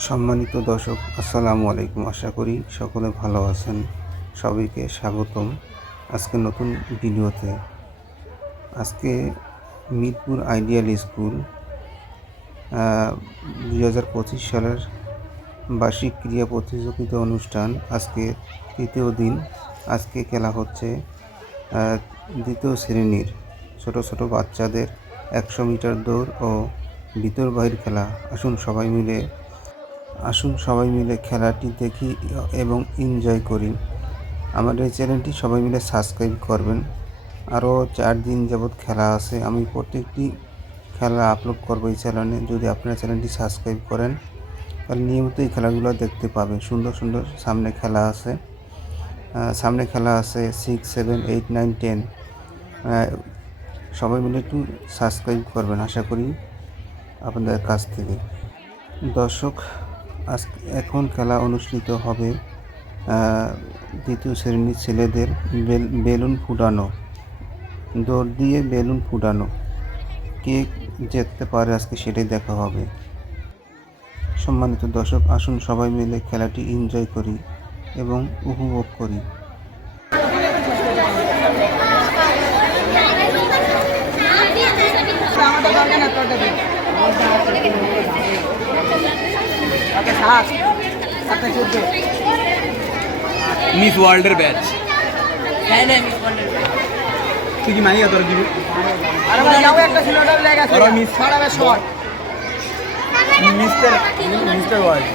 সম্মানিত দর্শক, আসসালামু আলাইকুম। আশা করি সকলে ভালো আছেন। সবাইকে স্বাগতম আজকে নতুন ভিডিওতে। আজকে মিরপুর আইডিয়াল স্কুল 2025 সালের বার্ষিক ক্রীড়া প্রতিযোগিতা অনুষ্ঠান আজকে তৃতীয় দিন। আজকে খেলা হচ্ছে দ্বিতীয় শ্রেণীর ছোট ছোট বাচ্চাদের 100 মিটার দৌড় ও ভিতর বাইর খেলা। আসুন সবাই মিলে খেলাটি দেখি এবং এনজয় করি। আমাদের চ্যানেলটি সবাই মিলে সাবস্ক্রাইব করবেন। আরও 4 দিন যাবৎ খেলা আছে। আমি প্রত্যেকটি খেলা আপলোড করবো এই চ্যানেলে। যদি আপনারা চ্যানেলটি সাবস্ক্রাইব করেন তাহলে নিয়মিত এই খেলাগুলো দেখতে পাবেন। সুন্দর সুন্দর সামনে খেলা আছে। 6, 7, 8, 9, 10। সবাই মিলে একটু সাবস্ক্রাইব করবেন আশা করি আপনাদের কাছ থেকে। দর্শক, এখন খেলা অনুষ্ঠিত হবে দ্বিতীয় শ্রেণীর ছেলেদের বেলুন ফুটানো, দৌড় দিয়ে বেলুন ফুটানো। কে জিততে পারে আজকে সেটাই দেখা হবে। সম্মানিত দর্শক, আসুন সবাই মিলে খেলাটি এনজয় করি এবং উপভোগ করি। মিস ওয়ার্ল্ডের ব্যাচ তুই কি মানিকা তোর দিবি মিস্টার ওয়ার্ল্ড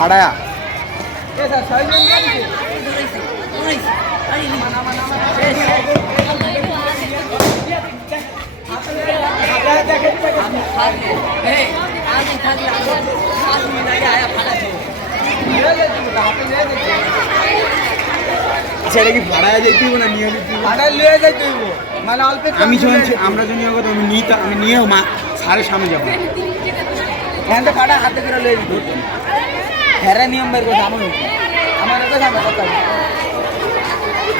হাড়ায়া সেটা কি ভাড়ায় যাইতে না নিয়ে ভাড়ায় লিয়ে যাইতে মানে অল্প আমি শুনছি আমরা যদি আমি নিয়েও মা সারের সামনে যাবো হ্যাঁ তো ভাড়া হাতে করে লিয়ে দিত হেরা নিয়ম বের করছে আমার কথা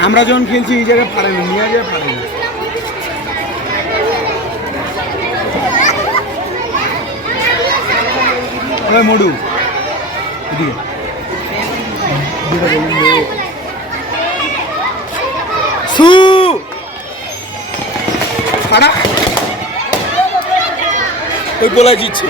আমরা যখন খেলছি এই জায়গায় ফাড়ে না নিয়ে যায় ফাড়ে না ওই মডু দিয়ে সু ফাড়া ওই গোলায় জিতছে